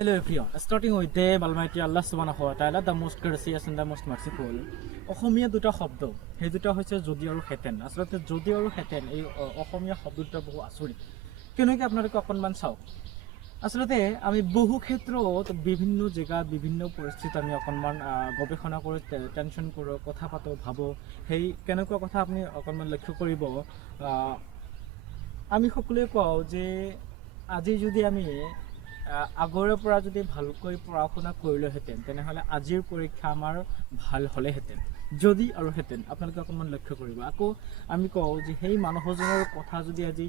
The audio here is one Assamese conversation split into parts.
Hello everyone. Starting with the Almighty Allah Subhanahu wa Taala, the most gracious and the most merciful. অসমীয়া দুটা শব্দ, সেই দুটা হৈছে যদি আৰু হেতেন। আচলতে যদি আৰু হেতেন এই অসমীয়া শব্দটা বহু আচৰিত। কেনেকৈ আপোনালোকে অকণমান চাওক। আচলতে আমি বহু ক্ষেত্ৰত বিভিন্ন জেগাত বিভিন্ন পৰিস্থিতিত আমি অকণমান গৱেষণা কৰোঁ, টেনশ্যন কৰোঁ, কথা পাতোঁ, ভাবোঁ। সেই কেনেকুৱা কথা আপুনি অকণমান লক্ষ্য কৰিব। আমি সকলোৱে কওঁ যে আজি যদি আমি আগৰে পৰা যদি ভালকৈ পঢ়া শুনা কৰিলোহেঁতেন তেনেহ'লে আজিৰ পৰীক্ষা আমাৰ ভাল হ'লেহেঁতেন। যদি আৰু হেঁতেন আপোনালোকে অকণমান লক্ষ্য কৰিব। আকৌ আমি কওঁ যে সেই মানুহজনৰ কথা যদি আজি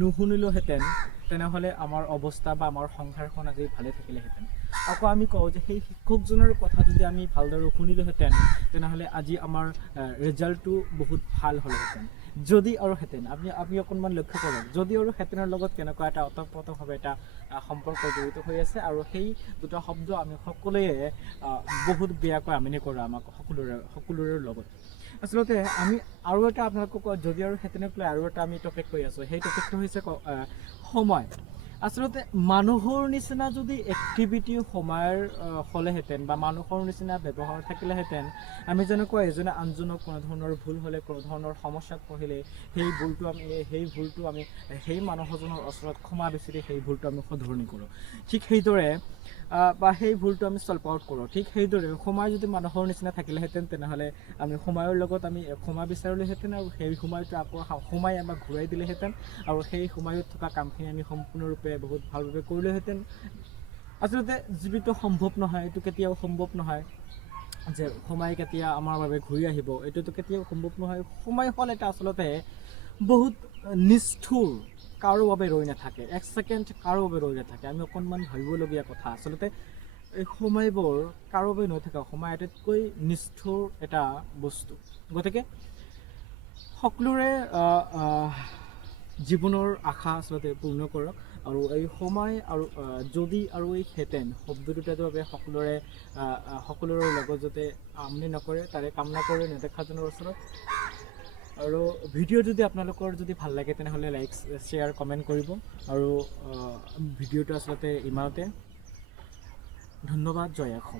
নুশুনিলোহেঁতেন তেনেহ'লে আমাৰ অৱস্থা বা আমাৰ সংসাৰখন আজি ভালে থাকিলেহেঁতেন। আকৌ আমি কওঁ যে সেই শিক্ষকজনৰ কথা যদি আমি ভালদৰে শুনিলোহেঁতেন তেনেহ'লে আজি আমাৰ ৰিজাল্টটো বহুত ভাল হ'লেহেঁতেন। যদি আৰু হেঁতেন আপুনি অকণমান লক্ষ্য কৰক, যদি আৰু হেঁতেনৰ লগত কেনেকুৱা এটা ওতঃপ্ৰোতভাৱে এটা সম্পৰ্ক জড়িত হৈ আছে, আৰু সেই দুটা শব্দ আমি সকলোৱে বহুত বেয়াকৈ আমনি কৰোঁ আমাক সকলোৰে লগত। আচলতে আমি আৰু এটা আপোনালোকক যদি আৰু হেঁতেনক লৈ আৰু এটা আমি টপিক কৈ আছোঁ। সেই টপিকটো হৈছে সময়। আচলতে মানুহৰ নিচিনা যদি এক্টিভিটি সময়ৰ হ'লেহেঁতেন বা মানুহৰ নিচিনা ব্যৱহাৰ থাকিলেহেঁতেন, আমি যেনেকুৱা এজনে আনজনক কোনো ধৰণৰ ভুল হ'লে, কোনো ধৰণৰ সমস্যাত পৰিলে সেই ভুলটো আমি সেই মানুহজনৰ ওচৰত ক্ষমা বিচাৰি সেই ভুলটো আমি শুধৰণি কৰোঁ। ঠিক সেইদৰে বা সেই ভুলটো আমি চল্ভ আউট কৰোঁ। ঠিক সেইদৰে সময় যদি মানুহৰ নিচিনা থাকিলেহেঁতেন তেনেহ'লে আমি সময়ৰ লগত আমি ক্ষমা বিচাৰিলোহেঁতেন, আৰু সেই সময়টো আকৌ সময় আমাক ঘূৰাই দিলেহেঁতেন, আৰু সেই সময়ত থকা কামখিনি আমি সম্পূৰ্ণৰূপে বহুত ভালভাৱে কৰিলোহেঁতেন। আচলতে যিটো সম্ভৱ নহয়, এইটো কেতিয়াও সম্ভৱ নহয় যে সময় কেতিয়া আমাৰ বাবে ঘূৰি আহিব, এইটোতো কেতিয়াও সম্ভৱ নহয়। সময় হ'ল এটা আচলতে বহুত নিষ্ঠুৰ, কাৰো বাবে ৰৈ নাথাকে, এক ছেকেণ্ড কাৰো বাবে ৰৈ নাথাকে। আমি অকণমান ভাবিবলগীয়া কথা। আচলতে এই সময়বোৰ কাৰো বাবে নাথাকে। সময় আটাইতকৈ নিষ্ঠুৰ এটা বস্তু। গতিকে সকলোৰে জীৱনৰ আশা আচলতে পূৰ্ণ কৰক, আৰু এই সময় আৰু যদি আৰু এই হেঁতেন শব্দ দুটাৰ বাবে সকলোৰে লগত যাতে আমনি নকৰে তাৰে কামনা কৰে নেদেখাজনৰ ওচৰত। আৰু ভিডিঅ' যদি আপোনালোকৰ যদি ভাল লাগে তেনেহ'লে লাইক, শ্বেয়াৰ, কমেণ্ট কৰিব। আৰু ভিডিঅ'টো আচলতে ইমানতে। ধন্যবাদ। জয় অসম।